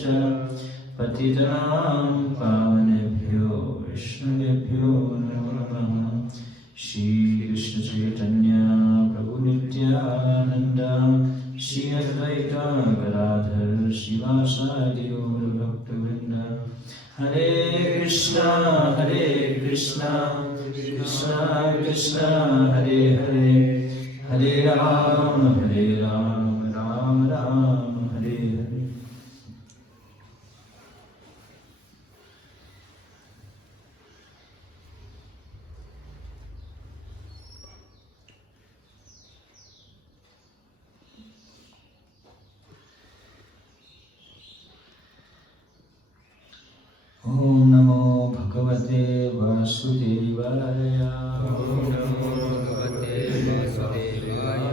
च पतितानां पावनेभ्यो वैष्णवेभ्यो नमो नमः। श्री कृष्ण चैतन्य प्रभु नित्यानंद श्री अद्वैत गदाधर श्रीवासादि गौर भक्तवृंद। हरे कृष्णा कृष्णा कृष्णा हरे हरे, हरे राम राम राम हरे हरे। ओम नमो भगवते वासुदेवाय। ओम नमो भगवते वासुदेवाय।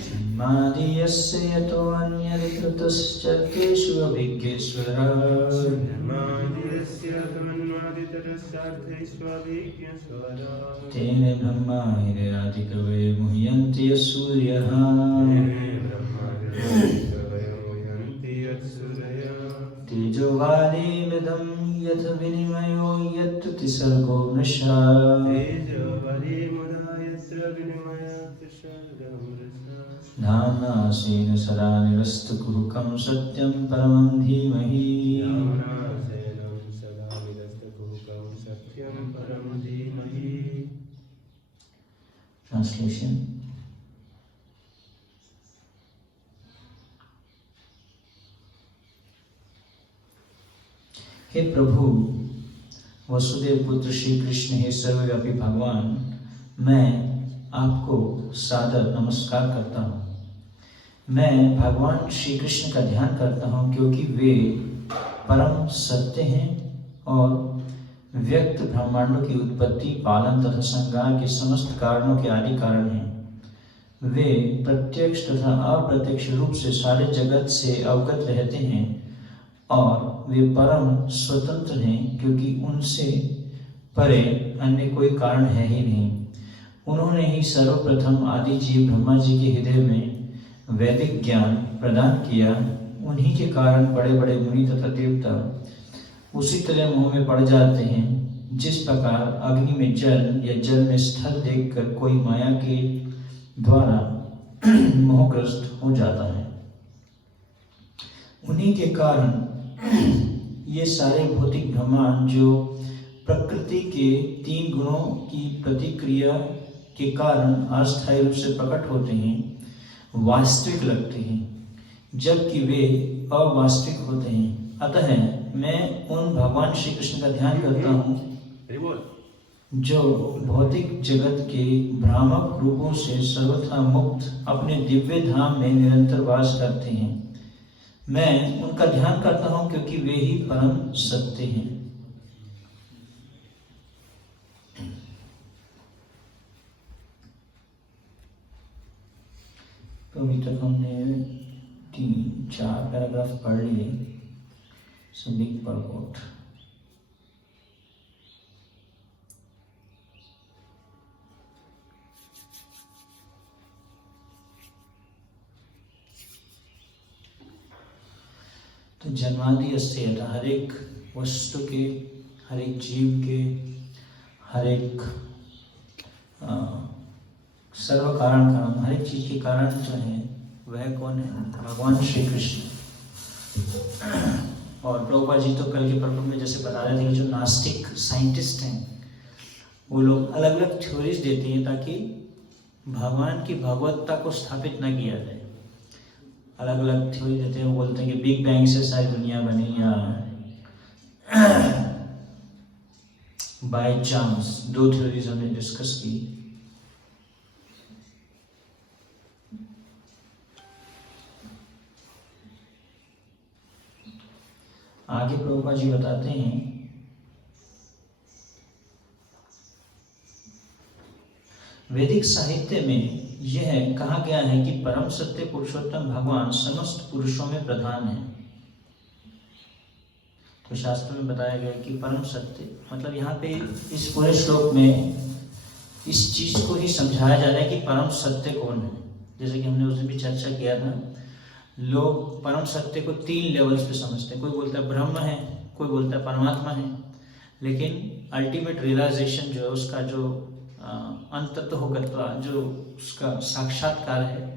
जन्माद्यस्य यतोऽन्यदितरतश्च केषु अभिज्ञेश्वरः। तेन ब्रह्मादिकवये मुह्यन्ति यः सूर्यः। तेजोवारिमृदं यथ विनिमयो यत्र त्रिसर्गो मृषा। नाम्नासेन सदा निरस्तकुहकं सत्यं परमं धीमहि। Translation. हे प्रभु वसुदेव पुत्र श्री कृष्ण, हे सर्वव्यापी भगवान, मैं आपको सादर नमस्कार करता हूँ। मैं भगवान श्री कृष्ण का ध्यान करता हूँ क्योंकि वे परम सत्य हैं और व्यक्त ब्रह्मांडों की उत्पत्ति, पालन तथा संहार के समस्त कारणों के आदि कारण हैं। वे प्रत्यक्ष तथा अप्रत्यक्ष रूप से सारे जगत से अवगत रहते हैं और वे परम स्वतंत्र हैं क्योंकि उनसे परे अन्य कोई कारण है ही नहीं। उन्होंने ही सर्वप्रथम आदि जीव ब्रह्मा जी के हृदय में वैदिक ज्ञान प्रदान किया। उन्हीं के कारण बड़े बड़े मुनि तथा देवता उसी तरह मोह में पड़ जाते हैं जिस प्रकार अग्नि में जल या जल में स्थल देखकर कोई माया के द्वारा मोहग्रस्त हो जाता है। उन्हीं के कारण ये सारे भौतिक ब्रह्मांड जो प्रकृति के 3 गुणों की प्रतिक्रिया के कारण अस्थायी रूप से प्रकट होते हैं, वास्तविक लगते हैं, जबकि वे अवास्तविक होते हैं। अतः मैं उन भगवान श्री कृष्ण का ध्यान करता हूँ जो भौतिक जगत के भ्रामक रूपों से सर्वथा मुक्त अपने दिव्य धाम में निरंतर वास करते हैं। मैं उनका ध्यान करता हूँ क्योंकि वे ही परम सत्य हैं। तो अभी तक हमने 3-4 पैराग्राफ पढ़ लिए। सभी परपोर्ट। तो जन्मादि अस्ति यथा, हर एक वस्तु के, हर एक जीव के, हर एक सर्व कारण कारण, हर एक चीज के कारण जो है वह कौन है? भगवान श्री कृष्ण। और प्रभुपाद जी तो कल के पर्व में जैसे बता रहे थे कि जो नास्तिक साइंटिस्ट हैं वो लोग अलग अलग थ्योरीज देते हैं ताकि भगवान की भगवत्ता को स्थापित न किया जाए। अलग अलग थ्योरी देते हैं। वो बोलते हैं कि बिग बैंग से सारी दुनिया बनी या बाय चांस। 2 थ्योरीज हमने डिस्कस की। आगे प्रभुपाद जी बताते हैं वैदिक साहित्य में यह कहा गया है कि परम सत्य पुरुषोत्तम भगवान समस्त पुरुषों में प्रधान है। तो शास्त्र में बताया गया कि परम सत्य मतलब यहाँ पे इस पूरे श्लोक में इस चीज को ही समझाया जा रहा है कि परम सत्य कौन है। जैसे कि हमने उस दिन भी चर्चा किया था, लोग परम सत्य को 3 लेवल्स पे समझते हैं। कोई बोलता है ब्रह्म है, कोई बोलता है परमात्मा है, लेकिन अल्टीमेट रियलाइजेशन जो है उसका जो अंततः होकर जो उसका साक्षात्कार है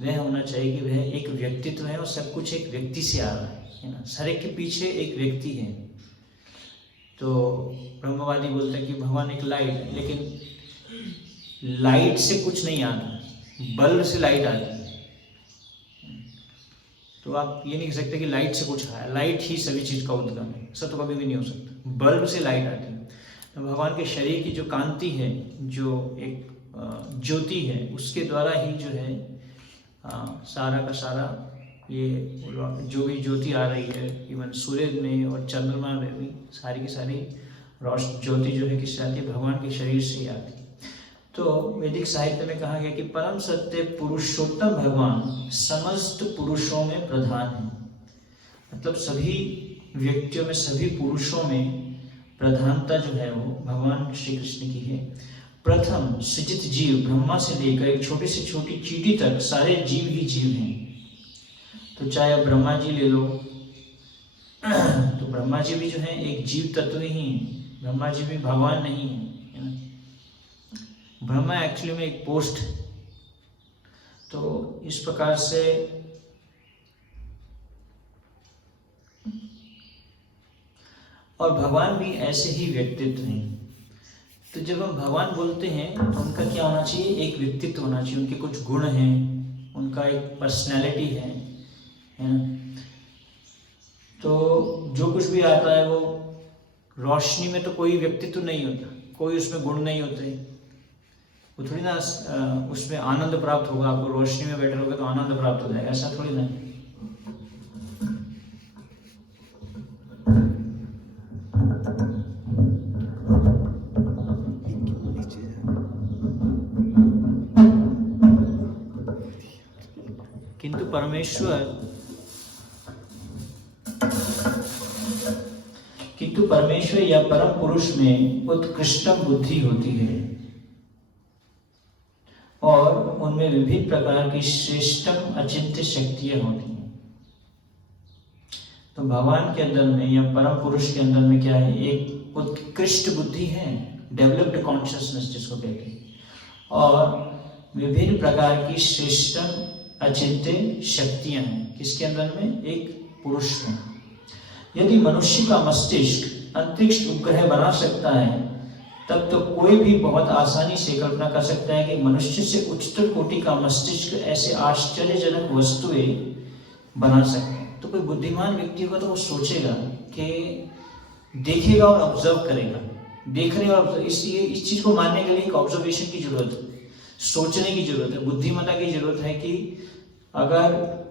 वह होना चाहिए कि वह एक व्यक्तित्व है और सब कुछ एक व्यक्ति से आ रहा है ना। हर एक के पीछे एक व्यक्ति है। तो ब्रह्मवादी बोलते हैं कि भगवान एक लाइट है, लेकिन लाइट से कुछ नहीं आता, बल्ब से लाइट आती है। तो आप ये नहीं कह सकते कि लाइट से कुछ आया, लाइट ही सभी चीज का उद्गम है, ऐसा तो कभी भी नहीं हो सकता। बल्ब से लाइट आती है। तो भगवान के शरीर की जो कांति है, जो एक ज्योति है, उसके द्वारा ही जो है सारा का सारा ये जो भी ज्योति आ रही है, इवन सूर्य में और चंद्रमा में भी सारी की सारी ज्योति जो है किससे आती है? भगवान के शरीर से ही आती है। तो वैदिक साहित्य में कहा गया कि परम सत्य पुरुषोत्तम भगवान समस्त पुरुषों में प्रधान है। मतलब सभी व्यक्तियों में, सभी पुरुषों में प्रधानता जो है वो भगवान श्री कृष्ण की है। प्रथम सृजित जीव ब्रह्मा से लेकर एक छोटी से छोटी चींटी तक सारे जीव ही जीव हैं। तो चाहे आप ब्रह्मा जी ले लो, तो ब्रह्मा जी भी जो है एक जीव तत्व ही है। ब्रह्मा जी भी भगवान नहीं है ना। ब्रह्मा एक्चुअली में एक पोस्ट है। तो इस प्रकार से और भगवान भी ऐसे ही व्यक्तित्व हैं। तो जब हम भगवान बोलते हैं तो उनका क्या होना चाहिए? एक व्यक्तित्व होना चाहिए, उनके कुछ गुण हैं, उनका एक पर्सनैलिटी है ना। तो जो कुछ भी आता है वो रोशनी में तो कोई व्यक्तित्व नहीं होता, कोई उसमें गुण नहीं होते। वो थोड़ी ना उसमें आनंद प्राप्त होगा आपको, रोशनी में बैठे रहोगे तो आनंद प्राप्त हो जाएगा, ऐसा थोड़ी ना। किंतु परमेश्वर या परम पुरुष में उत्कृष्टम बुद्धि होती है और उनमें विभिन्न प्रकार की श्रेष्ठम अचिंत्य शक्तियां होती हैं। तो भगवान के अंदर में या परम पुरुष के अंदर में क्या है? एक उत्कृष्ट बुद्धि है, डेवलप्ड कॉन्शियसनेस जिसको कहते हैं, और विभिन्न प्रकार की श्रेष्ठम अचिंत्य शक्तियां हैं। किसके अंदर में? एक पुरुष में। यदि मनुष्य का मस्तिष्क अंतरिक्ष उपग्रह बना सकता है, तब तो कोई भी बहुत आसानी से कल्पना कर सकता है कि मनुष्य से उच्चतर कोटि का मस्तिष्क ऐसे आश्चर्यजनक वस्तुएं बना सकते हैं। तो कोई बुद्धिमान व्यक्ति होगा तो वो सोचेगा कि देखेगा और ऑब्जर्व करेगा। देखने और इस चीज को मानने के लिए एक ऑब्जर्वेशन की जरूरत है, सोचने की जरूरत है, बुद्धिमत्ता की जरूरत है कि अगर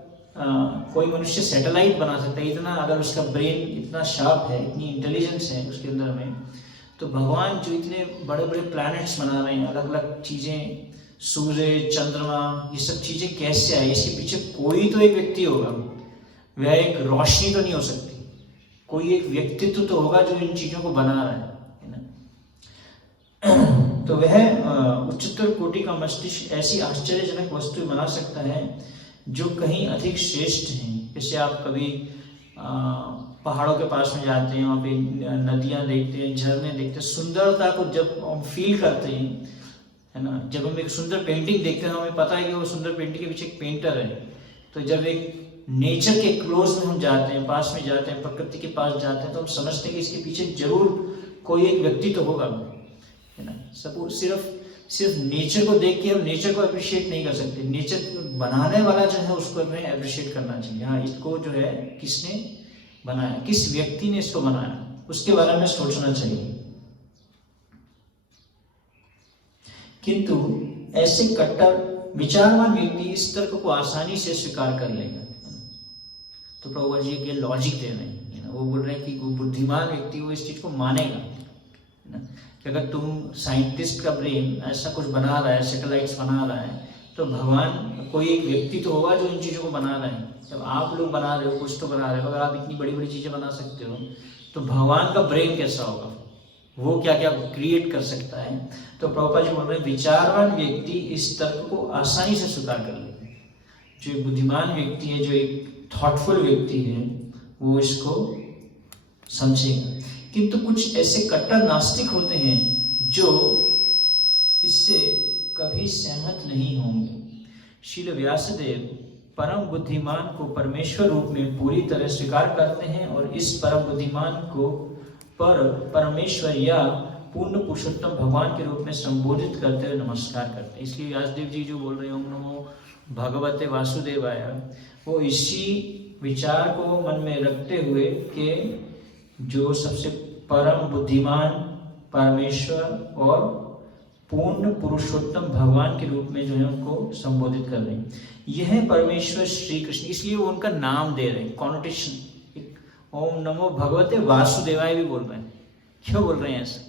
कोई मनुष्य सैटेलाइट बना सकता है, इतना अगर उसका ब्रेन इतना शार्प है, इतनी इंटेलिजेंस है उसके अंदर में, तो भगवान जो इतने बड़े बड़े प्लैनेट्स बना रहे हैं, अलग अलग चीजें, सूर्य, चंद्रमा, ये सब चीजें कैसे आई? इसके पीछे कोई तो एक व्यक्ति होगा। वह एक रोशनी तो नहीं हो सकती, कोई एक व्यक्तित्व तो होगा जो इन चीजों को बना रहा है ना। तो वह उच्चतर कोटि का मस्तिष्क ऐसी आश्चर्यजनक वस्तु बना सकता है जो कहीं अधिक श्रेष्ठ हैं। जैसे आप कभी पहाड़ों के पास में जाते हैं, वहाँ पे नदियाँ देखते हैं, झरने देखते हैं, सुंदरता को जब हम फील करते हैं, है ना। जब हम एक सुंदर पेंटिंग देखते हैं, हमें पता है कि वो सुंदर पेंटिंग के पीछे एक पेंटर है। तो जब एक नेचर के क्लोज में हम जाते हैं, पास में जाते हैं, प्रकृति के पास जाते हैं, तो हम समझते हैं कि इसके पीछे जरूर कोई एक व्यक्ति तो होगा, है ना। सब सिर्फ नेचर को देख के हम नेचर को अप्रिशिएट नहीं कर सकते। नेचर बनाने वाला जो है उसको हमें अप्रिशिएट करना चाहिए। हाँ, इसको जो है किसने बनाया, किस व्यक्ति ने इसको बनाया, उसके बारे में सोचना चाहिए। किंतु ऐसे कट्टर विचारवान व्यक्ति इस तर्क को आसानी से स्वीकार कर लेगा। तो प्रभुपाद जी के लॉजिक दे रहे हैं, वो बोल रहे हैं कि वो बुद्धिमान व्यक्ति वो इस चीज को मानेगा कि अगर तुम साइंटिस्ट का ब्रेन ऐसा कुछ बना रहा है, सैटेलाइट्स बना रहा है, तो भगवान कोई एक व्यक्ति तो होगा जो इन चीज़ों को बना रहे हैं। जब आप लोग बना रहे हो, कुछ तो बना रहे हो, अगर आप इतनी बड़ी बड़ी चीज़ें बना सकते हो तो भगवान का ब्रेन कैसा होगा, वो क्या क्या क्रिएट कर सकता है। तो प्रभुपाद जी बोल रहे हैं विचारवान व्यक्ति इस तर्क को आसानी से स्वीकार कर लेते हैं। जो एक बुद्धिमान व्यक्ति है, जो एक थॉटफुल व्यक्ति है, वो इसको समझेगा। किंतु कुछ ऐसे कट्टर नास्तिक होते हैं जो इससे कभी सहमत नहीं होंगे। श्रील व्यासदेव परम बुद्धिमान को परमेश्वर रूप में पूरी तरह स्वीकार करते हैं और इस परम बुद्धिमान को परमेश्वर या पूर्ण पुरुषोत्तम भगवान के रूप में संबोधित करते हुए नमस्कार करते हैं। इसलिए व्यासदेव जी जो बोल रहे हैं ओम नमो भगवते वासुदेवाय, वो इसी विचार को मन में रखते हुए कि जो सबसे परम बुद्धिमान परमेश्वर और पूर्ण पुरुषोत्तम भगवान के रूप में जो है उनको संबोधित कर रहे हैं। यह परमेश्वर श्री कृष्ण, इसलिए वो उनका नाम दे रहे हैं, कॉनोटेशन। ओम नमो भगवते वासुदेवाय भी बोल रहे हैं। क्यों बोल रहे हैं ऐसा?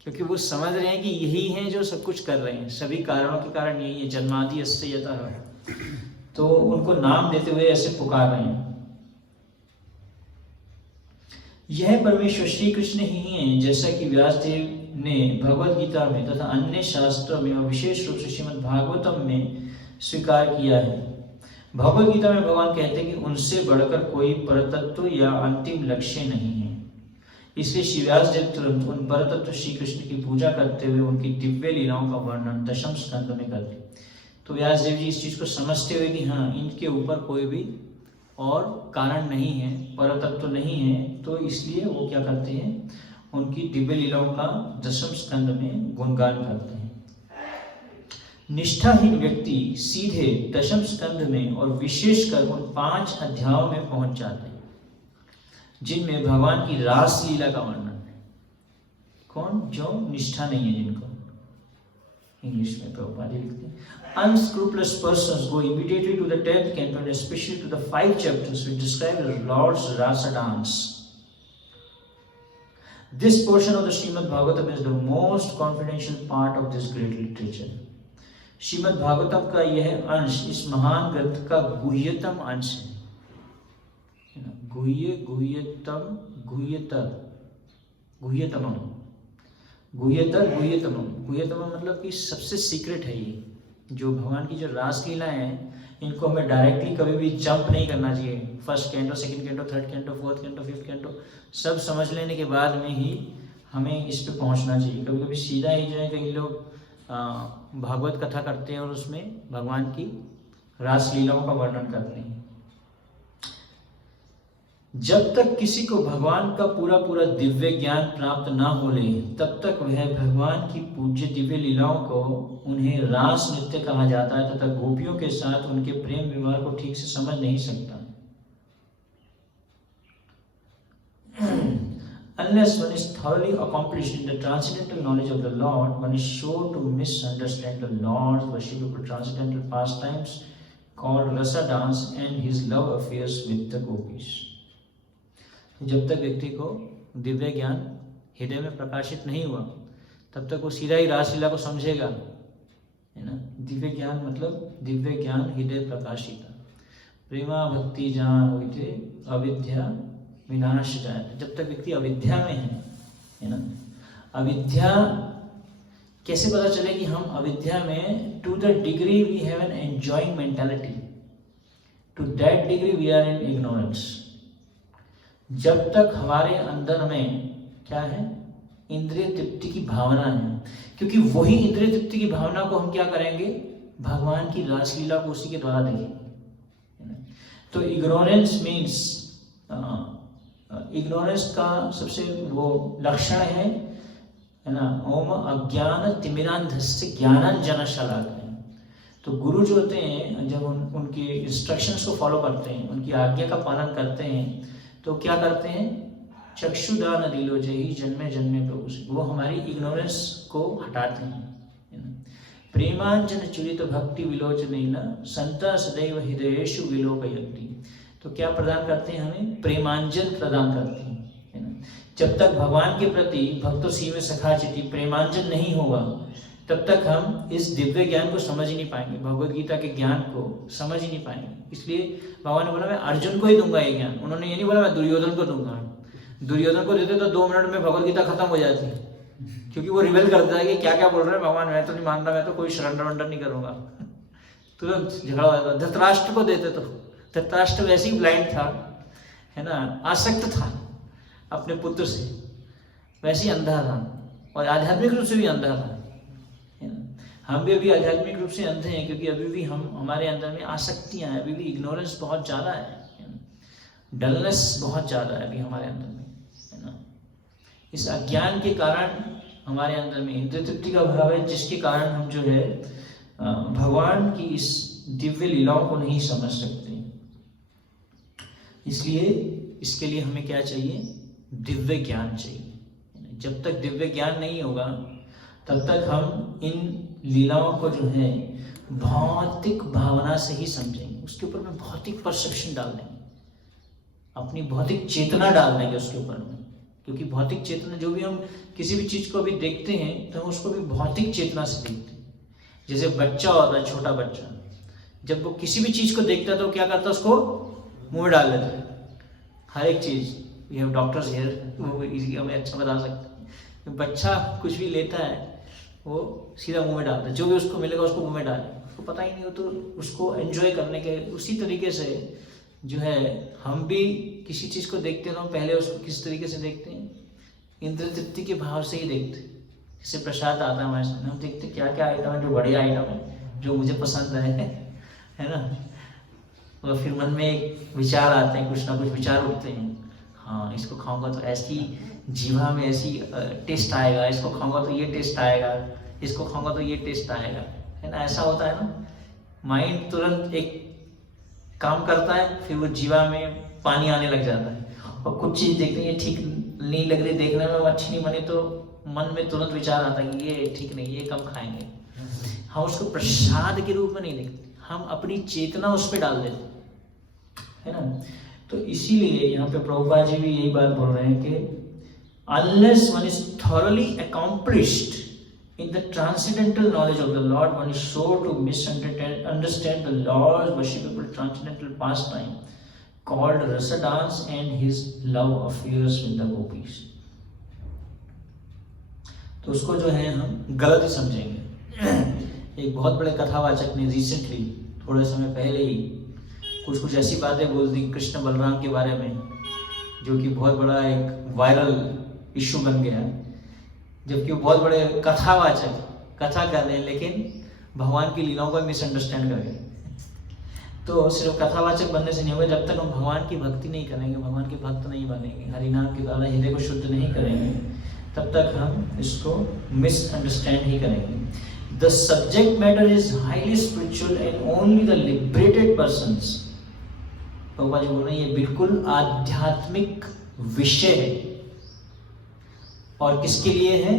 क्योंकि वो समझ रहे हैं कि यही हैं जो सब कुछ कर रहे हैं, सभी कारणों के कारण यही है, जन्मादि यस्य यतः। तो उनको नाम देते हुए ऐसे पुकार रहे हैं। यह परमेश्वर श्री कृष्ण ही हैं, जैसा कि व्यासदेव ने भगवद गीता में तथा अन्य शास्त्रों में और विशेष रूप से श्रीमद् भागवतम में स्वीकार किया है। भगवद गीता में भगवान कहते हैं कि उनसे बढ़कर कोई परतत्व या अंतिम लक्ष्य नहीं है। इसलिए श्री व्यासदेव तुरंत उन परतत्व श्री कृष्ण की पूजा करते हुए उनकी दिव्य लीलाओं का वर्णन दशम स्कंद में करते। तो व्यासदेव जी इस चीज को समझते हुए कि हाँ, इनके ऊपर कोई भी और कारण नहीं है, परतत्व नहीं है, तो इसलिए वो क्या करते हैं, उनकी दिव्य लीलाओं का दशम स्कंद में गुणगान करते हैं। निष्ठाहीन व्यक्ति सीधे दशम स्कंद में और विशेषकर उन 5 अध्यायों में पहुंच जाते हैं जिनमें भगवान की रास लीला का वर्णन है। कौन? जो निष्ठा नहीं है जिनको, इंग्लिश में प्रभुपाद लिखते हैं, unscrupulous persons go immediately to the 10th canto and especially to the 5 chapters which describe the Lord's Rasa dance. This portion of the Srimad Bhagavatam is the most confidential part of this great literature. Shrimad Bhagavatam का यह अंश इस महान ग्रंथ का गुह्यतम अंश है। गुह्यतम मतलब कि सबसे सीक्रेट है ये। जो भगवान की जो रास लीला है, इनको हमें डायरेक्टली कभी भी जंप नहीं करना चाहिए। First canto, second canto, third canto, fourth canto, fifth canto सब समझ लेने के बाद में ही हमें इस पे पहुंचना चाहिए। कभी कभी सीधा ही जो है कई लोग भागवत कथा करते हैं और उसमें भगवान की रास लीलाओं का वर्णन करते हैं। जब तक किसी को भगवान का पूरा पूरा दिव्य ज्ञान प्राप्त ना हो ले, तब तक वह भगवान की पूज्य दिव्य लीलाओं को, उन्हें रास नृत्य कहा जाता है, तथा गोपियों के साथ उनके प्रेम व्यवहार को ठीक से समझ नहीं सकता। Unless one is thoroughly accomplished in the transcendental knowledge of the Lord, one is sure to misunderstand the Lord's worshipable transcendental pastimes called rasa dance and his love affairs with the gopis. जब तक व्यक्ति को दिव्य ज्ञान हृदय में प्रकाशित नहीं हुआ, तब तक वो सीधा ही रासलीला को समझेगा, है ना। दिव्य ज्ञान मतलब दिव्य ज्ञान हृदय प्रकाशित, प्रेमा भक्ति जहाँ होते अविद्या विनाश जाए। जब तक व्यक्ति अविद्या में है ना। अविद्या कैसे पता चले कि हम अविद्या में? To the degree we have an enjoying mentality, to that degree we are in ignorance. जब तक हमारे अंदर में क्या है? इंद्रिय तृप्ति की भावना है, क्योंकि वही इंद्रिय तृप्ति की भावना को हम क्या करेंगे? भगवान की रासलीला को उसी के द्वारा देखेंगे। तो इग्नोरेंस मीन्स, इग्नोरेंस का सबसे वो लक्षण है ना, ओम अज्ञान तिमिरांधस्य ज्ञानांजन शलाकया। तो गुरु जो होते हैं, जब उनके इंस्ट्रक्शंस को फॉलो करते हैं, उनकी आज्ञा का पालन करते हैं, तो क्या करते हैं? चक्षुदान दिलो जही जन्मे जन्मे प्रभु से, वो हमारी इग्नोरेंस को हटाते हैं। प्रेमांजन चुरित भक्ति विलोचन संता सदैव हृदयेषु विलोकयन्ति। तो क्या प्रदान करते हैं? हमें प्रेमांजन प्रदान करते हैं, है ना। जब तक भगवान के प्रति भक्तों सीवे सखा चिति प्रेमांजन नहीं होगा, तब तक हम इस दिव्य ज्ञान को समझ ही नहीं पाएंगे, भगवद गीता के ज्ञान को समझ ही नहीं पाएंगे। इसलिए भगवान ने बोला मैं अर्जुन को ही दूंगा ये ज्ञान। उन्होंने ये नहीं बोला मैं दुर्योधन को दूंगा। दुर्योधन को देते तो 2 मिनट में भगवद गीता खत्म हो जाती, क्योंकि वो रिवेल करता है कि क्या क्या बोल रहे हैं भगवान, मैं तो नहीं मान रहा, मैं तो कोई सरेंडर वरेंडर नहीं करूंगा। तुरंत झगड़ा हो जाता। धृतराष्ट्र को देते तो धृतराष्ट्र वैसे ही ब्लाइंड था, है ना, आसक्त था अपने पुत्र से, वैसे ही अंधा था और आध्यात्मिक रूप से भी अंधा था, है ना। हम भी अभी आध्यात्मिक रूप से अंधे हैं क्योंकि अभी भी हमारे अंदर में आसक्तियां हैं, अभी भी इग्नोरेंस बहुत ज़्यादा है, डलनेस बहुत ज़्यादा है अभी हमारे अंदर में, है ना। इस अज्ञान के कारण हमारे अंदर में इंद्रिय तृप्ति का भाव है, जिसके कारण हम जो है भगवान की इस दिव्य लीलाओं को नहीं समझ सकते। इसलिए इसके लिए हमें क्या चाहिए? दिव्य ज्ञान चाहिए। जब तक दिव्य ज्ञान नहीं होगा तब तक हम इन लीलाओं को जो है भौतिक भावना से ही समझेंगे, उसके ऊपर में भौतिक परसेप्शन डाल देंगे, अपनी भौतिक चेतना डाल देंगे उसके ऊपर में, क्योंकि भौतिक चेतना, जो भी हम किसी भी चीज को भी देखते हैं तो हम उसको भी भौतिक चेतना से देखते हैं। जैसे बच्चा होता है, छोटा बच्चा, जब वो किसी भी चीज को देखता है तो क्या करता है? उसको मुंह में डाल देता है, हर एक चीज। वी हैव डॉक्टर्स हियर, वो इसी हमें अच्छा बता सकते हैं। बच्चा कुछ भी लेता है वो सीधा मुंह में डालता है, जो भी उसको मिलेगा उसको मुंह में डाले, उसको पता ही नहीं हो, तो उसको एंजॉय करने के उसी तरीके से जो है हम भी किसी चीज को देखते हैं तो हम पहले उसको किस तरीके से देखते हैं? इंद्रिय तृप्ति के भाव से ही देखते हैं। जैसे प्रसाद आता है हमारे सामने, हम देखते क्या क्या आइटम है, जो बढ़िया आइटम है, जो मुझे पसंद है ना। और फिर मन में एक विचार आते हैं, कुछ ना कुछ विचार उठते हैं, हाँ इसको खाऊंगा तो ऐसी जीवा में ऐसी टेस्ट आएगा, इसको खाऊंगा तो ये टेस्ट आएगा, इसको खाऊंगा तो ये टेस्ट आएगा, है ना। ऐसा होता है ना, माइंड तुरंत एक काम करता है, फिर वो जीवा में पानी आने लग जाता है। और कुछ चीज देखते हैं, ये ठीक नहीं लग रही, देखने में अच्छी नहीं बनी, तो मन में तुरंत विचार आता है कि ये ठीक नहीं, ये कम खाएंगे। हम उसको प्रसाद के रूप में नहीं देखते, हम अपनी चेतना उस पर डाल देते, है ना। तो इसीलिए यहाँ पे प्रभुपाद जी भी यही बात बोल रहे हैं कि unless one is thoroughly accomplished in the transcendental knowledge of the Lord, one is sure to misunderstand the Lord's worshipable transcendental pastime called rasa dance and his love affairs with the gopis. तो उसको जो है हम गलत ही समझेंगे। एक बहुत बड़े कथावाचक ने रिसेंटली, थोड़े समय पहले ही, कुछ ऐसी बातें बोल दी कृष्ण बलराम के बारे में, जो कि बहुत बड़ा एक वायरल इशू बन गया, जबकि वो बहुत बड़े कथावाचक कथा कर रहे हैं, लेकिन भगवान की लीलाओं को मिसअंडरस्टैंड कर गए। तो सिर्फ कथावाचक बनने से नहीं होगा, जब तक हम भगवान की भक्ति नहीं करेंगे, भगवान के भक्त नहीं बनेंगे, हरिनाम के द्वारा हृदय को शुद्ध नहीं करेंगे, तब तक हम इसको मिसअंडरस्टैंड ही करेंगे। The subject matter is highly spiritual and only the liberated persons, Prabhupada ji बोल रहे हैं, ये बिल्कुल आध्यात्मिक विषय है। और किसके लिए है?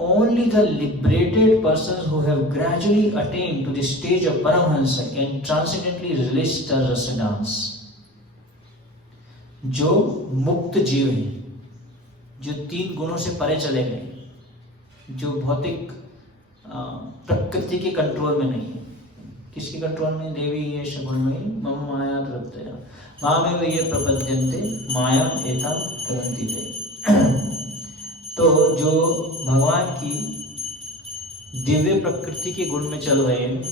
Only the liberated persons who have gradually attained to the stage of Paramahansa can transcendently release the rasa dance. जो मुक्त जीव हैं, जो 3 गुणों से परे चले गए, जो भौतिक प्रकृति के कंट्रोल में नहीं है। किसके कंट्रोल में? देवी ये शगुणमयी मम माया तृप्तया मामेव ये प्रपद्यन्ते माया एता तरन्ति ते। तो जो भगवान की दिव्य प्रकृति के गुण में चल रहे हैं,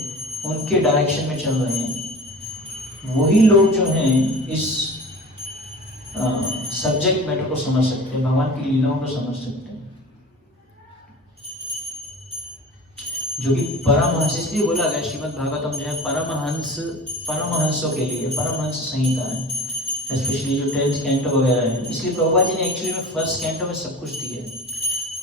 उनके डायरेक्शन में चल रहे हैं, वही लोग जो हैं इस सब्जेक्ट मैटर को समझ सकते हैं, भगवान की लीलाओं को समझ सकते हैं, जो कि परमहंस। इसलिए बोला गया श्रीमद् भागवतम जो है परमहंसों के लिए, परमहंस संहिता है, स्पेशली जो 10th कैंटो वगैरह है। इसलिए प्रभुपाद जी ने एक्चुअली में 1st कैंटो में सब कुछ दिया है।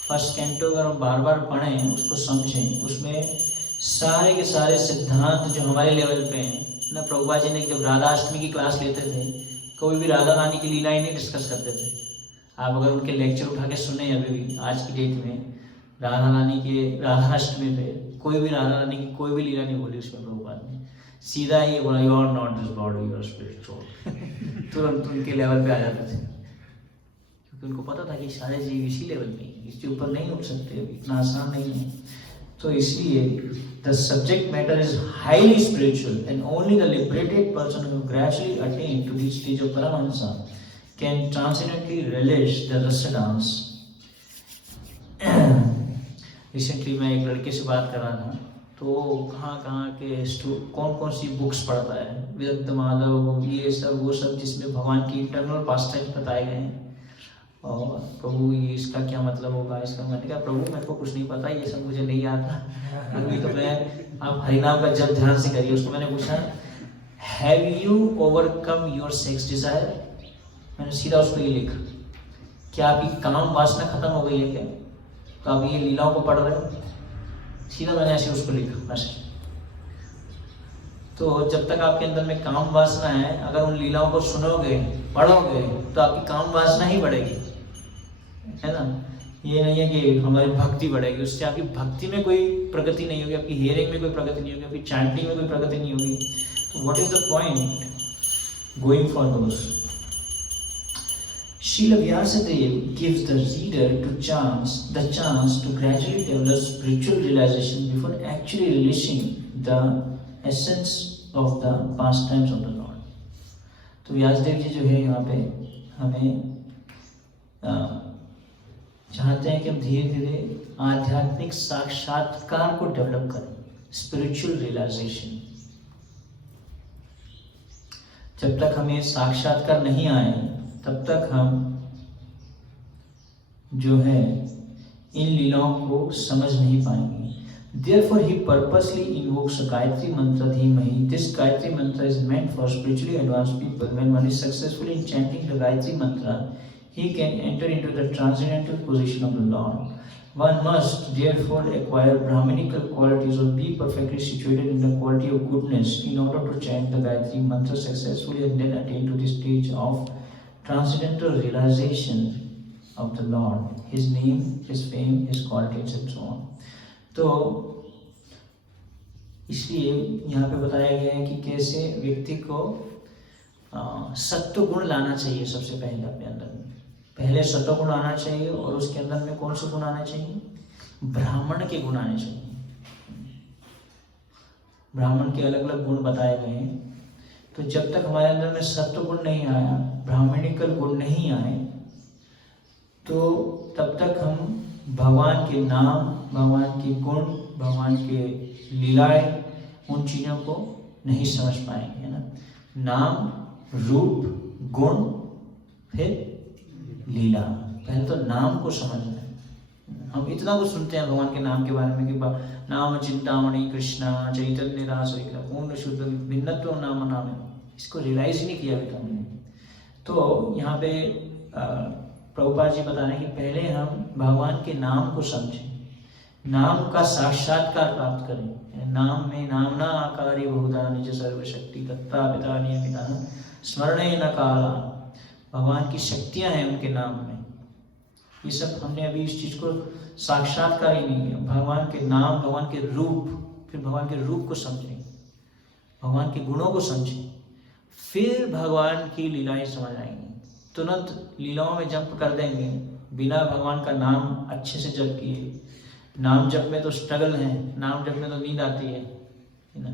1st कैंटो अगर हम बार बार पढ़ें, उसको समझें, उसमें सारे के सारे सिद्धांत जो हमारे लेवल पे हैं ना। प्रभुपाद जी ने जब राधाष्टमी की क्लास लेते थे, कोई भी राधा रानी की लीलाएं नहीं डिस्कस करते थे। आप अगर उनके लेक्चर उठा के सुने अभी भी आज की डेट में, राधा रानी के राधाष्टमी पे कोई भी राधा रानी की कोई भी लीला नहीं बोली उसमें प्रभुपाद ने, सीधा ही बोला you are not this body you are spiritual. तुरंत उनके लेवल पे आ जाते थे, क्योंकि उनको पता था कि सारे जीव इसी लेवल पे, इसके ऊपर नहीं उठ सकते, इतना आसान नहीं है। तो इसलिए the subject matter is highly spiritual and only the liberated person who gradually attain to this stage of paramahamsa can transcendentally release the rasa dance. Recently मैं एक लड़के से बात कर रहा था, तो कहाँ कहाँ के कौन कौन सी बुक्स पढ़ता है, विदग्ध माधव, ये सब वो सब, जिसमें भगवान की इंटरनल पास्टाइम्स बताए गए हैं। और प्रभु ये इसका क्या मतलब होगा, इसका मैंने कहा प्रभु मेरे को कुछ नहीं पता, ये सब मुझे नहीं आता अभी तो मैं, आप हरिनाम का जप ध्यान से करिए। उसको मैंने पूछा have you overcome your sex Dzire, मैंने सीधा उसको ये लिखा, क्या आपकी काम वासना खत्म हो गई है क्या, तो आप ये लीलाओं को पढ़ रहे हो, सीधा मैंने ऐसे उसको लिखा ऐसे। तो जब तक आपके अंदर में काम वासना है, अगर उन लीलाओं को सुनोगे पढ़ोगे तो आपकी काम वासना ही बढ़ेगी, है ना। ये नहीं है कि हमारी भक्ति बढ़ेगी, उससे आपकी भक्ति में कोई प्रगति नहीं होगी, आपकी हियरिंग में कोई प्रगति नहीं होगी, आपकी चैंटिंग में कोई प्रगति नहीं होगी। तो what is the point going for those. Srila Vyasadeva gives the reader the chance to gradually develop spiritual realization before actually releasing the essence of the pastimes of the Lord. तो व्यासदेव जी जो है यहाँ पे हमें चाहते हैं कि हम धीरे धीरे आध्यात्मिक साक्षात्कार को डेवलप करें, स्पिरिचुअल रियलाइजेशन। जब तक हमें साक्षात्कार नहीं आए तब तक हम जो है इन लीलाओं को समझ नहीं पाएंगे। Therefore, he purposely invokes a Gayatri mantra Dhimahi. This Gayatri mantra is meant for spiritually advanced people. When one is successful in chanting the Gayatri mantra, he can enter into the transcendental position of the Lord. One must therefore acquire Brahminical qualities or be perfectly situated in the quality of goodness in order to chant the Gayatri mantra successfully and then attain to the stage of transcendental realization of the Lord, His name, His fame, His qualities and so on. तो इसलिए यहाँ पे बताया गया है कि कैसे व्यक्ति को सत्व गुण लाना चाहिए। सबसे पहले अपने अंदर में पहले सत्व गुण आना चाहिए, और उसके अंदर में कौन से गुण आने चाहिए, ब्राह्मण के गुण आने चाहिए। ब्राह्मण के अलग अलग गुण बताए गए हैं। तो जब तक हमारे अंदर में सत्व गुण नहीं आया, ब्राह्मणिकल गुण नहीं आए, तो तब तक हम भगवान के नाम, भगवान के गुण, भगवान के लीलाएं, उन चीज़ों को नहीं समझ पाएंगे, है ना। नाम, रूप, गुण, फिर लीला। पहले तो नाम को समझना है। हम इतना कुछ सुनते हैं भगवान के नाम के बारे में कि नाम चिंतामणि कृष्णा चैतन्य दास पूर्ण शुद्ध भिन्नत्व नाम नाम है, इसको रियलाइज ही नहीं किया अभी तक हमने। तो यहाँ पे प्रभुपाद जी बता रहे हैं कि पहले हम भगवान के नाम को समझें, नाम का साक्षात्कार प्राप्त करें। नाम में नामना आकारी बहुधा निज सर्वशक्ति तत्ता पिता नियमिता स्मरणे न काला। भगवान की शक्तियां हैं उनके नाम में। ये सब हमने अभी इस चीज को साक्षात्कार ही नहीं किया। भगवान के नाम, भगवान के रूप, फिर भगवान के रूप को समझें, भगवान के गुणों को समझें, फिर भगवान की लीलाएं समझ आएंगी। तुरंत लीलाओं में जंप कर देंगे बिना भगवान का नाम अच्छे से जप किए। नाम जप में तो स्ट्रगल है, नाम जप में तो नींद आती है ना।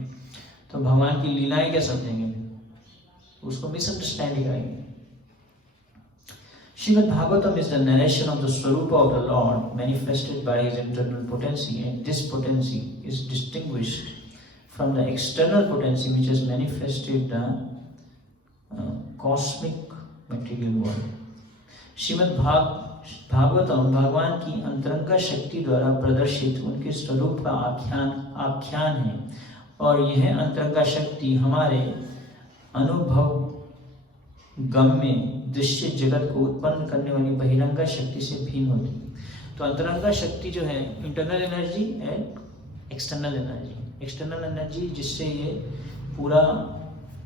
तो भगवान की लीलाएं क्या समझेंगे, उसको मिसअंडरस्टैंडिंग करेंगे। Srimad Bhagavatam is the narration of the Swarupa of the Lord manifested by His internal potency, and this potency is distinguished from the external potency which has manifested the cosmic material world. Shrimad Bhagavatam भगवान की अंतरंगा शक्ति द्वारा प्रदर्शित उनके स्वरूप का आख्यान है, और यह अंतरंगा शक्ति हमारे अनुभव गम्य दृश्य जगत को उत्पन्न करने वाली बहिरंगा शक्ति से भिन्न होती है। तो अंतरंगा शक्ति जो है internal energy and external energy. External energy जिससे ये पूरा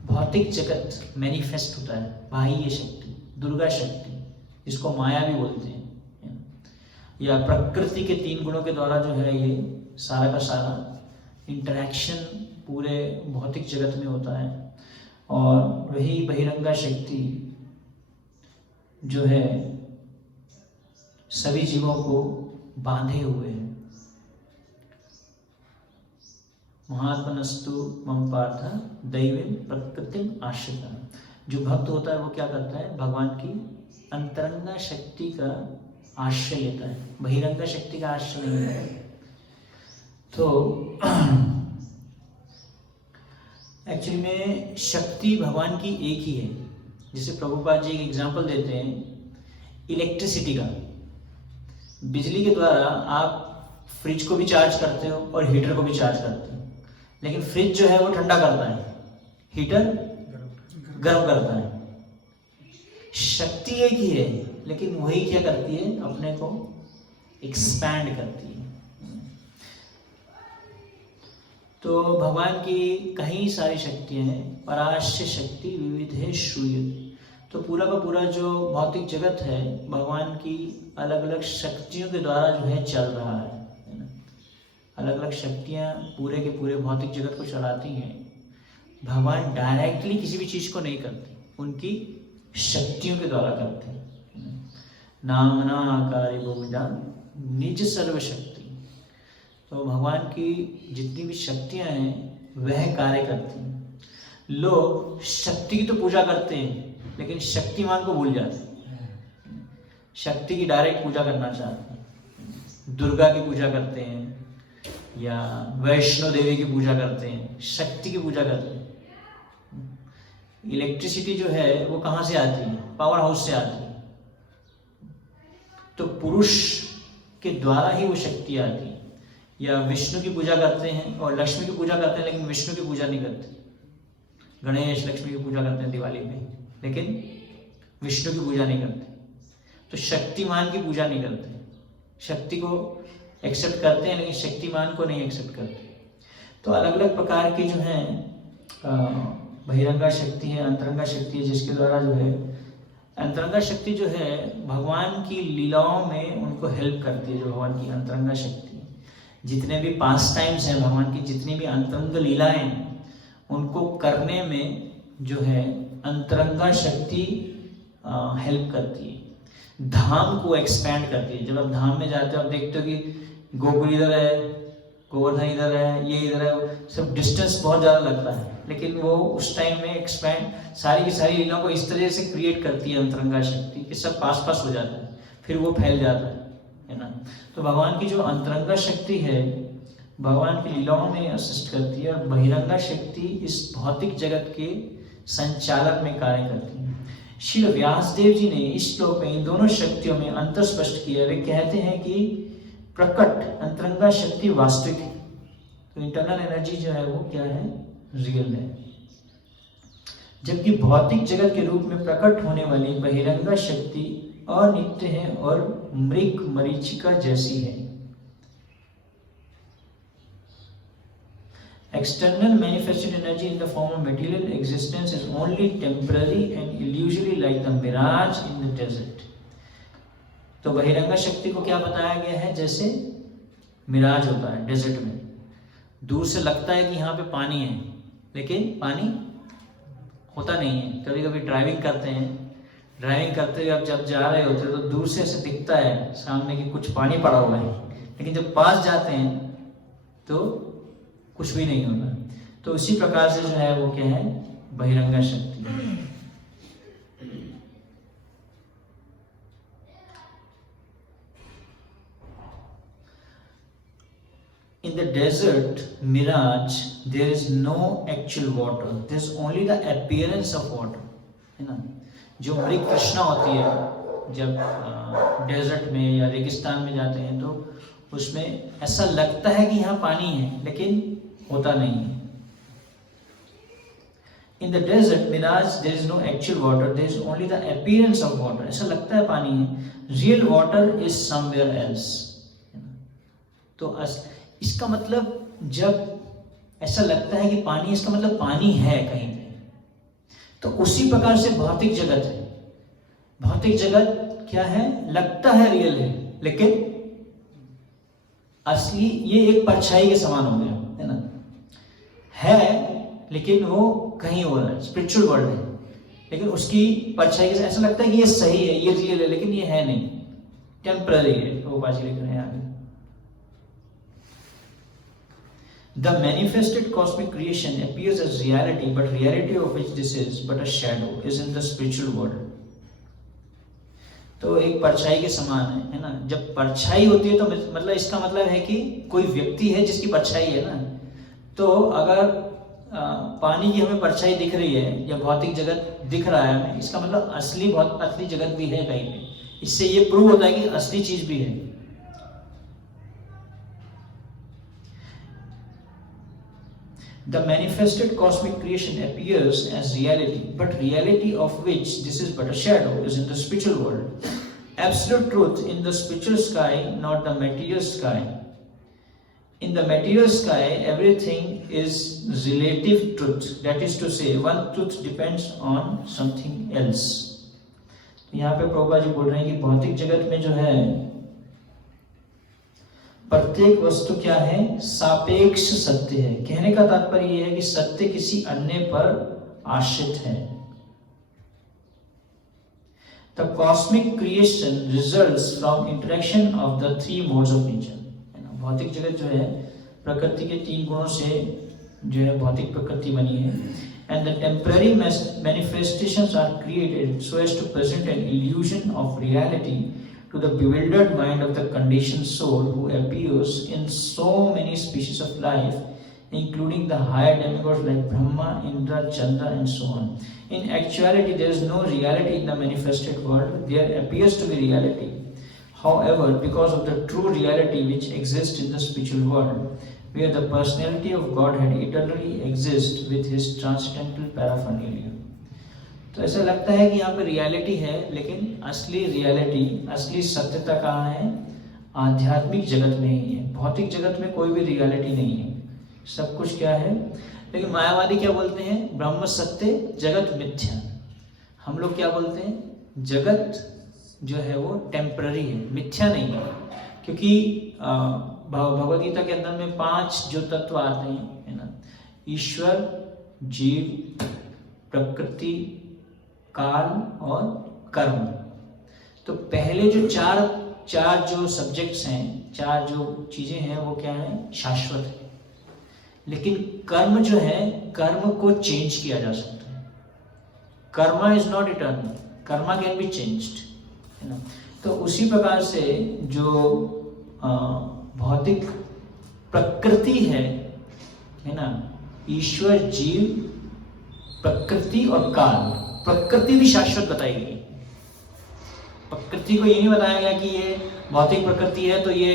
भौतिक जगत मैनिफेस्ट होता है, बाह्य शक्ति, दुर्गा शक्ति, जिसको माया भी बोलते हैं, या प्रकृति के 3 गुणों के द्वारा जो है ये सारा का सारा इंटरैक्शन पूरे भौतिक जगत में होता है। और वही बहिरंगा शक्ति जो है सभी जीवों को बांधे हुए है। महात्मनस्तु मम पार्थ दैवीं प्रकृतिम आश्रिता। जो भक्त होता है वो क्या करता है, भगवान की अंतरंगा शक्ति का आश्रय लेता है, बहिरंगा शक्ति का आश्रय नहीं लेता है। तो एक्चुअली में शक्ति भगवान की एक ही है। जैसे प्रभुपाद जी एक एग्जांपल देते हैं इलेक्ट्रिसिटी का। बिजली के द्वारा आप फ्रिज को भी चार्ज करते हो और हीटर को भी चार्ज करते हो, लेकिन फ्रिज जो है वो ठंडा करता है, हीटर गर्म करता है। शक्ति एक ही है, लेकिन वही क्या करती है, अपने को एक्सपैंड करती है। तो भगवान की कई सारी शक्तियां हैं। पराश्य शक्ति विविधे श्रूयते। तो पूरा का पूरा जो भौतिक जगत है भगवान की अलग अलग शक्तियों के द्वारा जो है चल रहा है ना। अलग अलग शक्तियां पूरे के पूरे भौतिक जगत को चलाती हैं। भगवान डायरेक्टली किसी भी चीज को नहीं करते, उनकी शक्तियों के द्वारा करते हैं। नामना आकारि बहुविधा निज सर्वशक्ति। तो भगवान की जितनी भी शक्तियां हैं वह कार्य करती हैं। लोग शक्ति की तो पूजा करते हैं, लेकिन शक्तिमान को भूल जाते हैं। शक्ति की डायरेक्ट पूजा करना चाहते हैं, दुर्गा की पूजा करते हैं या वैष्णो देवी की पूजा करते हैं, शक्ति की पूजा करते हैं। इलेक्ट्रिसिटी जो है वो कहाँ से आती है, पावर हाउस से आती है। तो पुरुष के द्वारा ही वो शक्ति आती है। या विष्णु की पूजा करते हैं और लक्ष्मी की पूजा करते हैं, लेकिन विष्णु की पूजा नहीं करते। गणेश लक्ष्मी की पूजा करते हैं दिवाली पे, लेकिन विष्णु की पूजा नहीं करते। तो शक्तिमान की पूजा नहीं करते। शक्ति को एक्सेप्ट करते हैं, लेकिन शक्तिमान को नहीं एक्सेप्ट करते। तो अलग अलग प्रकार की जो है बहिरंगा शक्ति है, अंतरंगा शक्ति है, जिसके द्वारा जो है अंतरंगा शक्ति जो है भगवान की लीलाओं में उनको हेल्प करती है। जो भगवान की अंतरंगा शक्ति, जितने भी पास टाइम्स हैं भगवान की, जितनी भी अंतरंग लीलाएं, उनको करने में जो है अंतरंगा शक्ति हेल्प करती है। धाम को एक्सपैंड करती है। जब आप धाम में जाते हो आप देखते हो कि गोकुल इधर है, गोवर्धन इधर है, ये इधर है, सब डिस्टेंस बहुत ज़्यादा लगता है, लेकिन वो उस टाइम में एक्सपैंड सारी की सारी लीलाओं को इस तरह से क्रिएट करती है अंतरंगा शक्ति कि सब पास पास हो जाता है, फिर वो फैल जाता है ना। तो भगवान की जो अंतरंगा शक्ति है भगवान की लीलाओं में असिस्ट करती है, और बहिरंगा शक्ति इस भौतिक जगत के संचालन में कार्य करती है। श्री व्यासदेव जी ने इस श्लोक में इन दोनों शक्तियों में अंतर स्पष्ट किया। वे कहते हैं कि प्रकट अंतरंगा शक्ति वास्तविक है, तो इंटरनल एनर्जी जो है वो क्या है, रियल है। जबकि भौतिक जगत के रूप में प्रकट होने वाली बहिरंगा शक्ति अनित्य है और मृग मरीचिका जैसी है। External manifested energy in the form of material existence is only temporary and illusory like the mirage in the desert. तो बहिरंगा शक्ति को क्या बताया गया है, जैसे मिराज होता है डेजर्ट में। दूर से लगता है कि यहाँ पे पानी है, लेकिन पानी होता नहीं है। कभी कभी ड्राइविंग करते हैं, ड्राइविंग करते हुए आप जब जा रहे होते हो तो दूर से ऐसे दिखता है सामने कि कुछ पानी पड़ा हुआ है, लेकिन जब पास जाते हैं तो कुछ भी नहीं होता। तो उसी प्रकार से जो है वो क्या है, बहिरंगा शक्ति। In the desert mirage there is no actual water, there is only the appearance of water, है ना। जो मृग तृष्णा होती है जब डेजर्ट में या रेगिस्तान में जाते हैं तो उसमें ऐसा लगता है कि यहाँ पानी है, लेकिन होता नहीं है। In the desert mirage there is no actual water, there is only the appearance of water. ऐसा लगता है पानी है, real water is somewhere else. तो इसका मतलब जब ऐसा लगता है कि पानी, इसका मतलब पानी है कहीं पे। तो उसी प्रकार से भौतिक जगत है। भौतिक जगत क्या है, लगता है रियल है, लेकिन असली ये एक परछाई के समान हो गया, है ना। है लेकिन वो कहीं हो रहा है, स्पिरिचुअल वर्ल्ड है, लेकिन उसकी परछाई के, ऐसा लगता है कि ये सही है, ये रियल है, लेकिन ये है नहीं, टेम्पररी है। वो बाजी लिख रहे हैं आगे। The manifested cosmic creation appears as reality, but reality of which this is but a shadow is in the spiritual world. तो एक परछाई के समान है ना। जब परछाई होती है तो मतलब इसका मतलब है कि कोई व्यक्ति है जिसकी परछाई है ना। तो अगर पानी की हमें परछाई दिख रही है या भौतिक जगत दिख रहा है हमें, इसका मतलब असली जगत भी है कहीं पे। इससे ये प्रूव होता है कि असली चीज भी है। The manifested cosmic creation appears as reality, but reality of which this is but a shadow is in the spiritual world. Absolute truth in the spiritual sky, not the material sky. In the material sky, everything is relative truth. That is to say, one truth depends on something else. यहाँ पे प्रभुपाद जी बोल रहे हैं कि भौतिक जगत में जो है प्रत्येक वस्तु क्या है, सापेक्ष सत्य है। कहने का तात्पर्य यह है कि सत्य किसी अन्य पर आश्रित है। The cosmic creation results from interaction of the three modes of nature. भौतिक जगत जो है प्रकृति के 3 गुणों से जो है भौतिक प्रकृति बनी है। And the temporary manifestations are created so as to present an illusion of reality to the bewildered mind of the conditioned soul who appears in so many species of life, including the higher demigods like Brahma, Indra, Chandra and so on. In actuality, there is no reality in the manifested world. There appears to be reality. However, because of the true reality which exists in the spiritual world, where the personality of Godhead eternally exists with his transcendental paraphernalia. तो ऐसा लगता है कि यहाँ पे reality है, लेकिन असली रियलिटी, असली सत्यता कहाँ है? आध्यात्मिक जगत में ही है। भौतिक जगत में कोई भी रियलिटी नहीं है, सब कुछ क्या है। लेकिन मायावादी क्या बोलते हैं? ब्रह्म सत्य, जगत मिथ्या। हम लोग क्या बोलते हैं? जगत जो है वो टेम्पररी है, मिथ्या नहीं है। क्योंकि भगवद गीता के अंदर में 5 जो तत्व आते हैं, है ना, ईश्वर, जीव, प्रकृति, काल और कर्म। तो पहले जो चार जो सब्जेक्ट्स हैं, 4 जो चीजें हैं, वो क्या है? शाश्वत है। लेकिन कर्म जो है, कर्म को चेंज किया जा सकता है। Karma is not eternal, Karma can be changed, है ना। तो उसी प्रकार से जो भौतिक प्रकृति है ना, ईश्वर, जीव, प्रकृति और काल। प्रकृति भी शाश्वत बताई गई। प्रकृति को ये नहीं बताया गया कि ये भौतिक प्रकृति है तो ये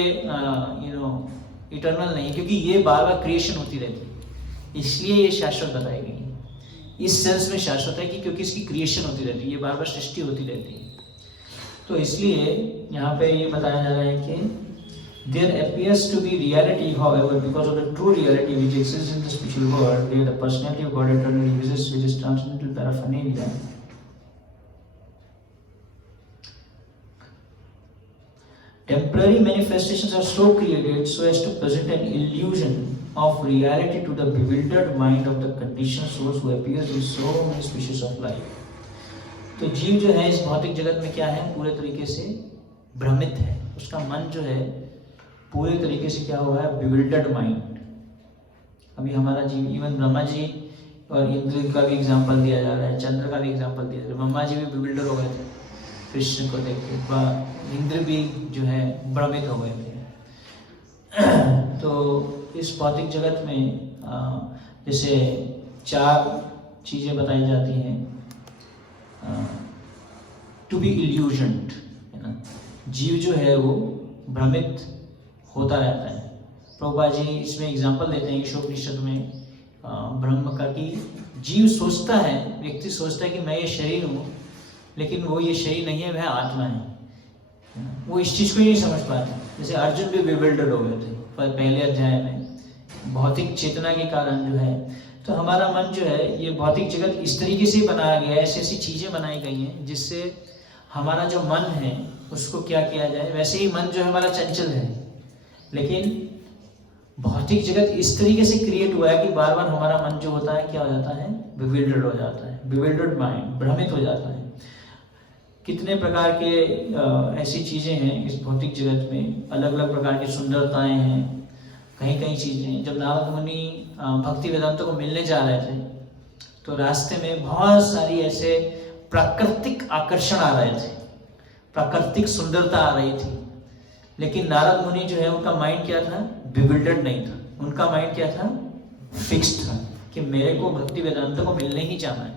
इटर्नल नहीं, क्योंकि ये बार बार क्रिएशन होती रहती है, इसलिए ये शाश्वत बताई गई। इस सेंस में शाश्वत है कि क्योंकि इसकी क्रिएशन होती रहती है, ये बार बार सृष्टि होती रहती है। तो इसलिए यहाँ पे ये बताया जा रहा है कि there appears to be reality, however, because of the true reality which exists in the spiritual world, where the personality of God eternally exists with his transcendental paraphernalia. Temporary manifestations are so created so as to present an illusion of reality to the bewildered mind of the conditioned souls who appears in so many species of life. तो जीव जो है इस भौतिक जगत में क्या है? पूरे तरीके से भ्रमित है। उसका मन जो है पूरे तरीके से क्या हुआ है? bewildered mind। अभी हमारा जीव, इवन ब्रह्मा जी और इंद्र का भी एग्जाम्पल दिया जा रहा है, चंद्र का भी एग्जाम्पल दिया जा रहा है। ब्रह्मा जी भी bewildered हो गए थे कृष्ण को देख के, इंद्र भी जो है भ्रमित हो गए थे। तो इस भौतिक जगत में जैसे 4 चीजें बताई जाती हैं, टू बी इल्यूजन्ड, है ना। जीव जो है वो भ्रमित होता रहता है। प्रभुपाद जी इसमें एग्जाम्पल देते हैं ईशोपनिषद में ब्रह्म का, कि जीव सोचता है, व्यक्ति सोचता है कि मैं ये शरीर हूँ, लेकिन वो ये शरीर नहीं है, वह आत्मा है। वो इस चीज़ को ही नहीं समझ पाते। जैसे अर्जुन भी bewildered हो गए थे पहले अध्याय में, भौतिक चेतना के कारण जो है। तो हमारा मन जो है, ये भौतिक जगत इस तरीके से बनाया गया है, ऐसी ऐसी चीज़ें बनाई गई हैं जिससे हमारा जो मन है उसको क्या किया जाए। वैसे ही मन जो है हमारा चंचल है, लेकिन भौतिक जगत इस तरीके से क्रिएट हुआ है कि बार बार हमारा मन जो होता है क्या हो जाता है? bewildered हो जाता है, bewildered माइंड, भ्रमित हो जाता है। कितने प्रकार के ऐसी चीज़ें हैं इस भौतिक जगत में, अलग अलग प्रकार की सुंदरताएं हैं, कहीं कहीं चीज़ें। जब नारद मुनि भक्ति वेदांत को मिलने जा रहे थे तो रास्ते में बहुत सारी ऐसे प्राकृतिक आकर्षण आ रहे थे। प्राकृतिक सुंदरता आ रही थी, लेकिन नारद मुनि जो है उनका माइंड क्या था, बिविल्डर्ड नहीं था। उनका माइंड क्या था, फिक्स्ड था कि मेरे को भक्ति वेदांत को मिलने ही जाना है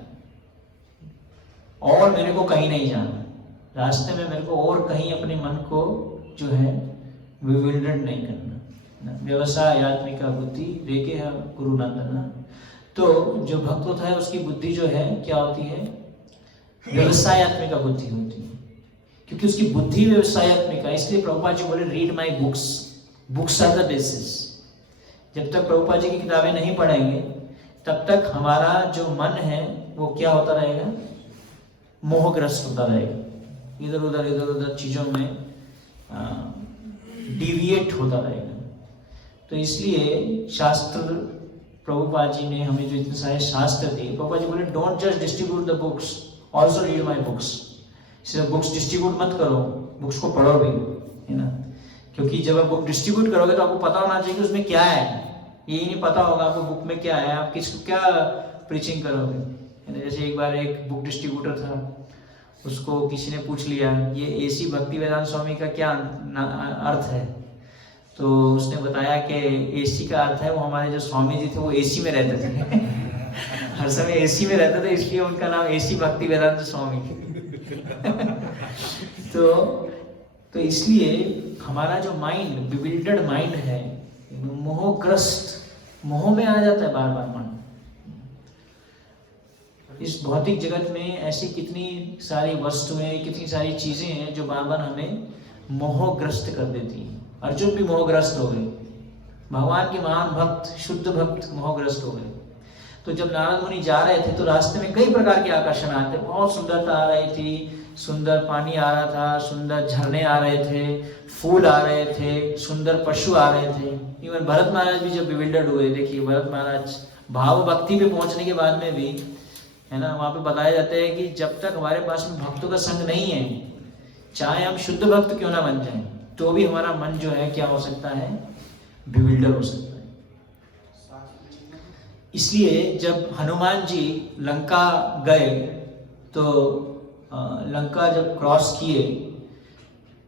और मेरे को कहीं नहीं जाना है, रास्ते में मेरे को और कहीं अपने मन को जो है विविल्डर्ड नहीं करना। व्यवसाय आत्मिका बुद्धि रेखे है गुरु नंदना। तो जो भक्त होता है उसकी बुद्धि जो है क्या होती है, व्यवसायत्मिका बुद्धि होती है, क्योंकि उसकी बुद्धि व्यवसायत्मिका। इसलिए प्रभुपाद जी बोले read my books, books are the basis. जब तक प्रभुपाद जी की किताबें नहीं पढ़ेंगे तब तक हमारा जो मन है वो क्या होता रहेगा, मोहग्रस्त होता रहेगा, इधर उधर चीजों में डिविएट होता रहेगा। तो इसलिए शास्त्र, प्रभुपाद जी ने हमें जो इतने सारे शास्त्र दिए, प्रभुपाद जी बोले don't just distribute the books, also read my books. सिर्फ बुक्स डिस्ट्रीब्यूट मत करो, बुक्स को पढ़ो भी, है ना। क्योंकि जब आप बुक डिस्ट्रीब्यूट करोगे तो आपको पता होना चाहिए कि उसमें क्या है। यही नहीं पता होगा आपको बुक में क्या है, आप किसको क्या प्रीचिंग करोगे, है ना। जैसे एक बार एक बुक डिस्ट्रीब्यूटर था, उसको किसी ने पूछ लिया ये एसी भक्ति वेदांत स्वामी का क्या अर्थ है, तो उसने बताया कि एसी का अर्थ है वो हमारे जो स्वामी जी थे वो एसी में रहते थे हर समय एसी में रहते थे, इसलिए उनका नाम एसी भक्ति वेदांत स्वामी तो इसलिए हमारा जो माइंड, बिविल्डर्ड माइंड है, मोहग्रस्त, मोह में आ जाता है बार बार मन। इस भौतिक जगत में ऐसी कितनी सारी वस्तुएं, कितनी सारी चीजें हैं जो बार बार हमें मोहग्रस्त कर देती हैं। अर्जुन भी मोहग्रस्त हो गए, भगवान के महान भक्त, शुद्ध भक्त मोहग्रस्त हो गए। तो जब नारद मुनि जा रहे थे तो रास्ते में कई प्रकार के आकर्षण आते, बहुत सुंदरता आ रही थी, सुंदर पानी आ रहा था, सुंदर झरने आ रहे थे, फूल आ रहे थे, सुंदर पशु आ रहे थे। इवन भरत महाराज भी जब बिविल्डर्ड हुए, देखिए भरत महाराज भाव भक्ति पे पहुंचने के बाद में भी, है ना, वहां पे बताया जाता है कि जब तक हमारे पास में भक्तों का संग नहीं है, चाहे हम शुद्ध भक्त क्यों ना बन जाएं, तो भी हमारा मन जो है क्या हो सकता है, बिविल्डर हो सकता है। इसलिए जब हनुमान जी लंका गए तो लंका जब क्रॉस किए,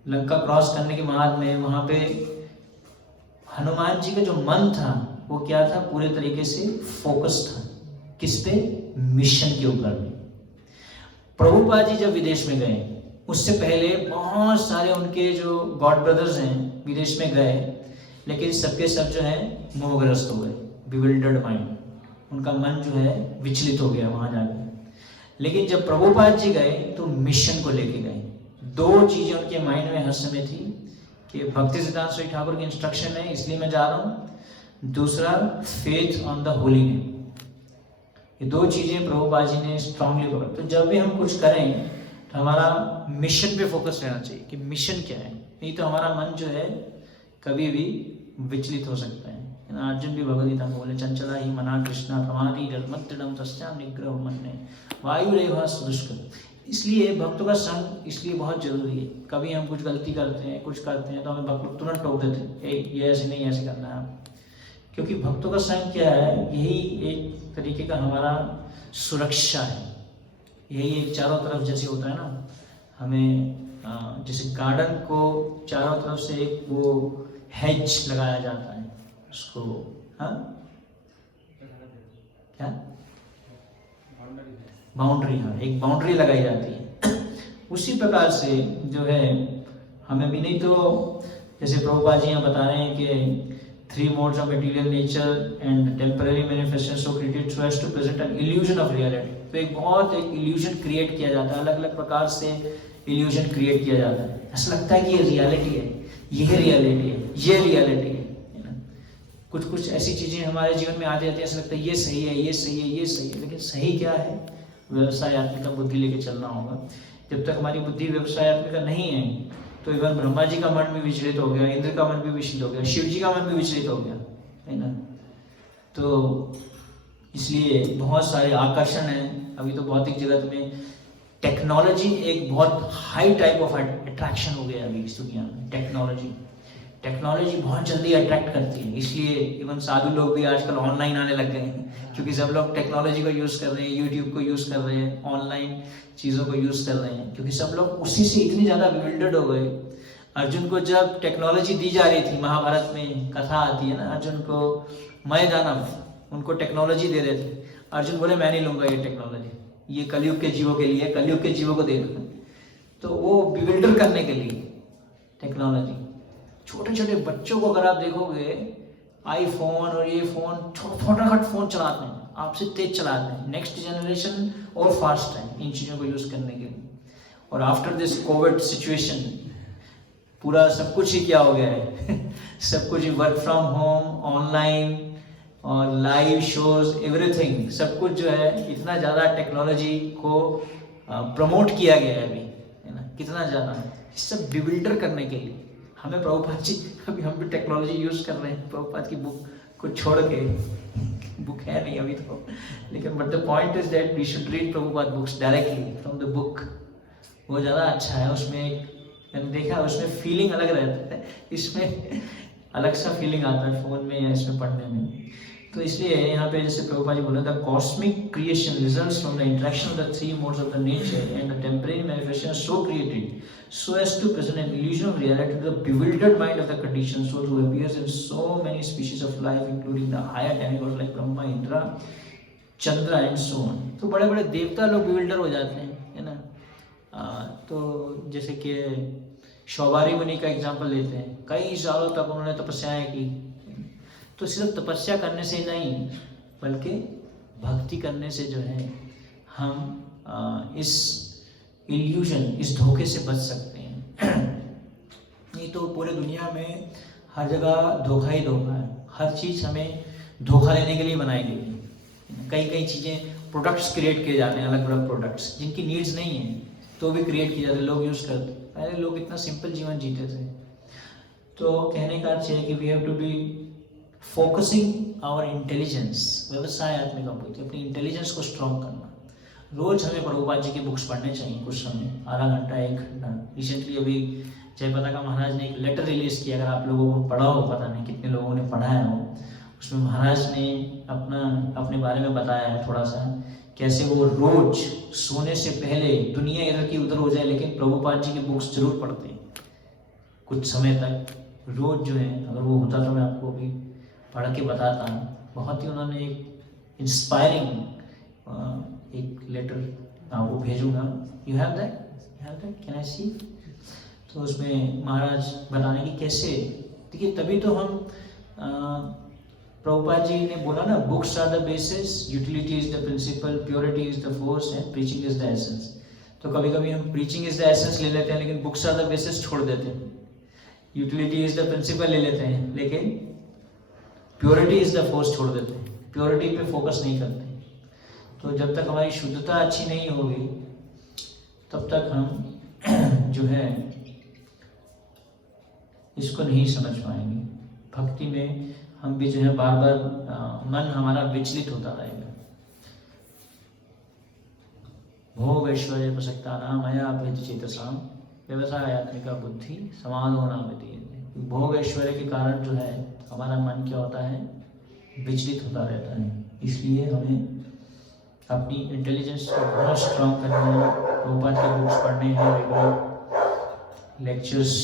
लंका क्रॉस करने के बाद में वहां पे हनुमान जी का जो मन था वो क्या था, पूरे तरीके से फोकस था। किस पे, मिशन के ऊपर में। प्रभुपाद जी जब विदेश में गए, उससे पहले बहुत सारे उनके जो गॉड ब्रदर्स हैं विदेश में गए, लेकिन सबके सब जो है मोहग्रस्त हो गए, बिविल्डर्ड माइंड, उनका मन जो है विचलित हो गया वहां जाकर। लेकिन जब प्रभुपाद जी गए तो मिशन को लेके गए। दो चीजें उनके माइंड में हर समय थी कि भक्ति सिद्धांत श्री ठाकुर की इंस्ट्रक्शन है इसलिए मैं जा रहा हूँ, दूसरा faith on the holy name. ये दो चीजें प्रभुपाद जी ने स्ट्रांगली पकड़। तो जब भी हम कुछ करें तो हमारा मिशन पे फोकस रहना चाहिए कि मिशन क्या है, नहीं तो हमारा मन जो है कभी भी विचलित हो सकता है। अर्जुन भी भगवद गीता में बोले चंचला ही मना कृष्णा प्रमादी मत्तडम तस्याम निग्रह मन ने वायु रेवा सुदुष्कर। इसलिए भक्तों का संग इसलिए बहुत जरूरी है। कभी हम कुछ गलती करते हैं, कुछ करते हैं तो हमें भक्त तुरंत टोक देते हैं, ये ऐसे नहीं, ऐसे करना है। क्योंकि भक्तों का संग क्या है, यही एक तरीके का हमारा सुरक्षा है। यही एक चारों तरफ जैसे होता है ना, हमें जैसे गार्डन को चारों तरफ से एक वो हेज लगाया जाता है, उसको क्या बाउंड्री, हाँ एक बाउंड्री लगाई जाती है। उसी प्रकार से जो है हमें भी, नहीं तो जैसे प्रभुपाद जी यहाँ बता रहे हैं कि 3 modes of material nature and temporary manifestations so created so as to present an illusion of reality। तो एक illusion क्रिएट किया जाता है, अलग अलग प्रकार से illusion क्रिएट किया जाता है। ऐसा लगता है कि ये रियलिटी है, ये रियलिटी है, ये रियलिटी है ना। कुछ कुछ ऐसी चीजें हमारे जीवन में आती जाती है, ऐसा लगता है ये सही है, ये सही है, ये सही है, लेकिन सही क्या है, व्यवसायत्मिका बुद्धि लेके चलना होगा। जब तक हमारी बुद्धि व्यवसायत्मिका नहीं है तो इवन ब्रह्मा जी का मन भी विचलित हो गया, इंद्र का मन भी विचलित हो गया, शिव जी का मन भी विचलित हो गया, है ना। तो इसलिए बहुत सारे आकर्षण हैं। अभी तो भौतिक जगत में टेक्नोलॉजी एक बहुत हाई टाइप ऑफ अट्रैक्शन हो गया अभी इस दुनिया में। टेक्नोलॉजी बहुत जल्दी अट्रैक्ट करती है, इसलिए इवन साधु लोग भी आजकल ऑनलाइन आने लग गए हैं, क्योंकि सब लोग टेक्नोलॉजी को यूज़ कर रहे हैं, यूट्यूब को यूज़ कर रहे हैं, ऑनलाइन चीज़ों को यूज़ कर रहे हैं, क्योंकि सब लोग उसी से इतनी ज़्यादा बिल्डेड हो गए। अर्जुन को जब टेक्नोलॉजी दी जा रही थी, महाभारत में कथा आती है ना, अर्जुन को मय दानव, उनको टेक्नोलॉजी दे रहे थे, अर्जुन बोले मैं नहीं लूँगा ये टेक्नोलॉजी, ये कलयुग के जीवों के लिए, कलयुग के जीवों को देना। तो वो बिल्डर करने के लिए टेक्नोलॉजी, छोटे छोटे बच्चों को अगर आप देखोगे आईफोन और ये फोन, फटाफट फोन चलाते हैं, आपसे तेज चलाते हैं। नेक्स्ट जनरेशन और फास्ट है इन चीज़ों को यूज़ करने के लिए। और आफ्टर दिस कोविड सिचुएशन पूरा सब कुछ ही क्या हो गया है सब कुछ ही वर्क फ्रॉम होम, ऑनलाइन और लाइव शोज, एवरीथिंग, सब कुछ जो है इतना ज़्यादा टेक्नोलॉजी को प्रमोट किया गया है अभी, है ना, कितना ज़्यादा, सब बिल्डर करने के लिए। हमें प्रभुपाद जी, अभी हम भी टेक्नोलॉजी यूज़ कर रहे हैं प्रभुपाद की बुक को छोड़ के, बुक है नहीं अभी तो, लेकिन but the point is that we should read Prabhupad books directly from the book, वो ज़्यादा अच्छा है। उसमें मैंने देखा उसमें फीलिंग अलग रहता है, इसमें अलग सा फीलिंग आता है फ़ोन में या इसमें पढ़ने में। तो इसलिए यहाँ पे जैसे प्रभुपाद जी बोले, the cosmic creation results from the interaction of the three modes of the nature and the temporary manifestation so created so as to present an illusion of reality to the bewildered mind of the conditioned soul who appears in so many species of life, including the higher demigods like Brahma, Indra, Chandra and so on। तो बड़े बड़े देवता लोग bewilder हो जाते हैं, है ना। तो जैसे कि शौवारी मुनि का एग्जाम्पल लेते हैं, कई सालों तक उन्होंने तपस्याएं की, तो सिर्फ तपस्या करने से नहीं बल्कि भक्ति करने से जो है हम इस इल्यूजन, इस धोखे से बच सकते हैं। नहीं तो पूरे दुनिया में हर जगह धोखा ही धोखा है, हर चीज़ हमें धोखा देने के लिए बनाई गई है। कई कई चीज़ें, प्रोडक्ट्स क्रिएट किए जाते हैं, अलग अलग प्रोडक्ट्स जिनकी नीड्स नहीं है तो भी क्रिएट किए जाते हैं, लोग यूज़ करते। पहले लोग इतना सिंपल जीवन जीते थे। तो कहने का अर्थ है कि we have to be focusing our intelligence, व्यवसाय आत्मिक अनुभूति, अपनी इंटेलिजेंस को स्ट्रॉन्ग करना। रोज हमें प्रभुपाद जी की बुक्स पढ़ने चाहिए, कुछ समय, आधा घंटा, 1 घंटा। रिसेंटली अभी जयपताका महाराज ने एक लेटर रिलीज किया, अगर आप लोगों को पढ़ा हो, पता नहीं कितने लोगों ने पढ़ा है वो, उसमें महाराज ने अपने बारे में बताया है थोड़ा सा, कैसे वो रोज सोने से पहले दुनिया इधर की उधर हो जाए लेकिन प्रभुपाद जी की बुक्स जरूर पढ़ते हैं कुछ समय तक, रोज जो है। अगर वो होता तो मैं आपको अभी पढ़ के बताता हूँ। बहुत ही उन्होंने एक इंस्पायरिंग एक लेटर वो भेजूंगा। You have that, can I see? तो उसमें महाराज बताने की कैसे, देखिए तभी तो हम प्रभुपाद जी ने बोला ना, books are the basis, utility is the principle, purity is the force and preaching is the essence. तो कभी कभी हम प्रीचिंग इज द एसेंस ले लेते हैं लेकिन बुक्स आर द बेसिस छोड़ देते हैं, यूटिलिटी इज द प्रिंसिपल ले लेते हैं लेकिन प्योरिटी इज द फोर्स छोड़ देते हैं, प्योरिटी पे फोकस नहीं करते। तो जब तक हमारी शुद्धता अच्छी नहीं होगी तब तक हम जो है इसको नहीं समझ पाएंगे। भक्ति में हम भी जो है बार बार मन हमारा विचलित होता रहेगा। भोग ऐश्वर्य प्रसक्ता नाम मया अपहृत चेतसाम व्यवसायात्मिका बुद्धि समाधो नाम विधीयते। भोग ऐश्वर्य के कारण जो है हमारा मन क्या होता है, विचलित होता रहता है। इसलिए हमें अपनी इंटेलिजेंस को बहुत स्ट्रॉन्ग करना है, प्रभुपाद के बुक्स पढ़ने हैं, रेगुलर लेक्चर्स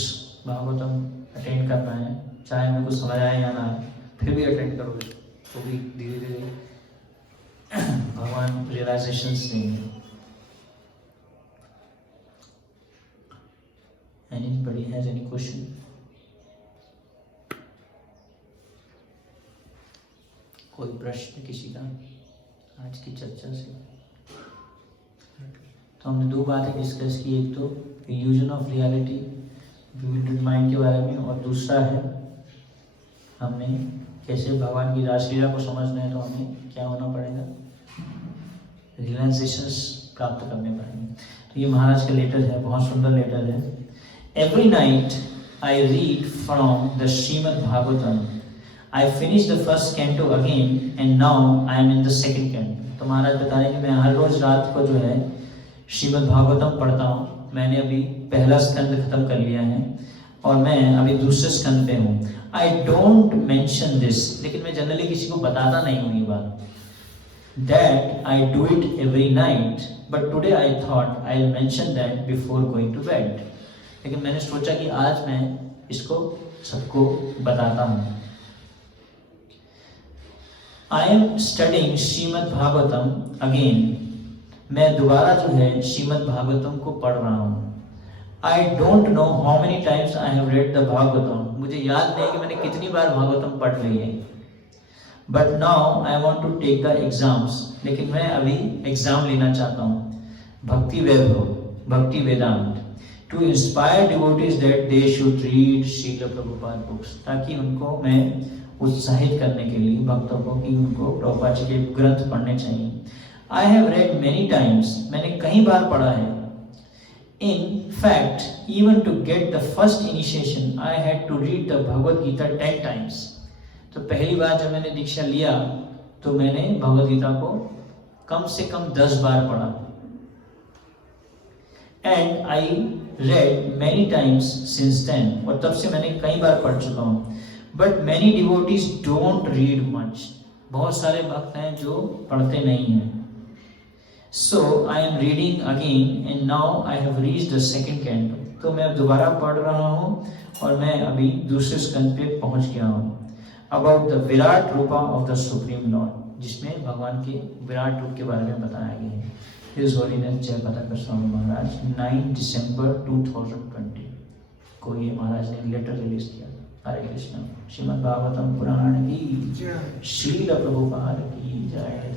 भागवतम अटेंड करना है, चाहे हमें कुछ समझ आए या ना आए, फिर भी अटेंड करोगे तो भी धीरे धीरे भगवान रियलाइजेशंस देंगे। Anybody has any question? कोई प्रश्न किसी का आज की चर्चा से? तो हमने 2 बातें डिस्कस की, एक तो इल्यूजन ऑफ रियलिटी, विविल्डर्ड माइंड के बारे में, और दूसरा है हमने कैसे भगवान की रासलीला को समझना है तो हमें क्या होना पड़ेगा, रियलाइजेशंस प्राप्त करने पड़ेंगे। तो ये महाराज का लेटर है, बहुत सुंदर लेटर है। Every night I read from the Shrimad Bhagavatam. I finished the first canto again and now I am in the second canto। तो महाराज बता रहे हैं कि मैं हर रोज रात को जो है श्रीमद् भागवतम पढ़ता हूँ। मैंने अभी पहला स्कंद खत्म कर लिया है और मैं अभी दूसरे स्कंद पे हूँ। आई डोंट मेंशन दिस, लेकिन मैं जनरली किसी को बताता नहीं हूँ ये बात, that I do it every night, but today I thought I'll mention that before going to bed. लेकिन मैंने सोचा कि आज मैं इसको सबको बताता हूँ। I am studying Shrimad Bhagavatam again. मैं दोबारा जो है श्रीमद् भागवतम को पढ़ रहा हूँ। I don't know how many times I have read the Bhagavatam. मुझे याद नहीं कि मैंने कितनी बार भागवतम पढ़ ली है। But now I want to take the exams. लेकिन मैं अभी एग्जाम लेना चाहता हूँ। भक्ति वैभव, भक्ति वेदांत, to inspire devotees that they should read Srila Prabhupada books, ताकि उनको मैं उत्साहित करने के लिए भक्तों को कि उनको प्रभुपाद जी के ग्रंथ पढ़ने चाहिए। I have read many times, मैंने कई बार पढ़ा है। In fact, even to get the first initiation, I had to read the Bhagavad Gita 10 times. तो पहली बार जब मैंने दीक्षा लिया तो मैंने भगवद गीता को कम से कम 10 बार पढ़ा। And I read many times since then, और तब से मैंने कई बार पढ़ चुका हूँ। But many devotees don't read much, बहुत सारे भक्त हैं जो पढ़ते नहीं हैं। So I am reading again and now I have reached the second canto, तो मैं दोबारा पढ़ रहा हूँ और मैं अभी दूसरे स्कंद पे पहुंच गया हूँ। About the Virat Rupa of the supreme Lord, जिसमें भगवान के विराट रूप के बारे में बताया गया है। हिज होलीनेस जय पताका स्वामी महाराज 9 दिसंबर 2020 को ये महाराज ने लेटर रिलीज किया। हरे कृष्ण। श्रीमद् भागवतम पुराण की, श्रील प्रभुपाद की जय।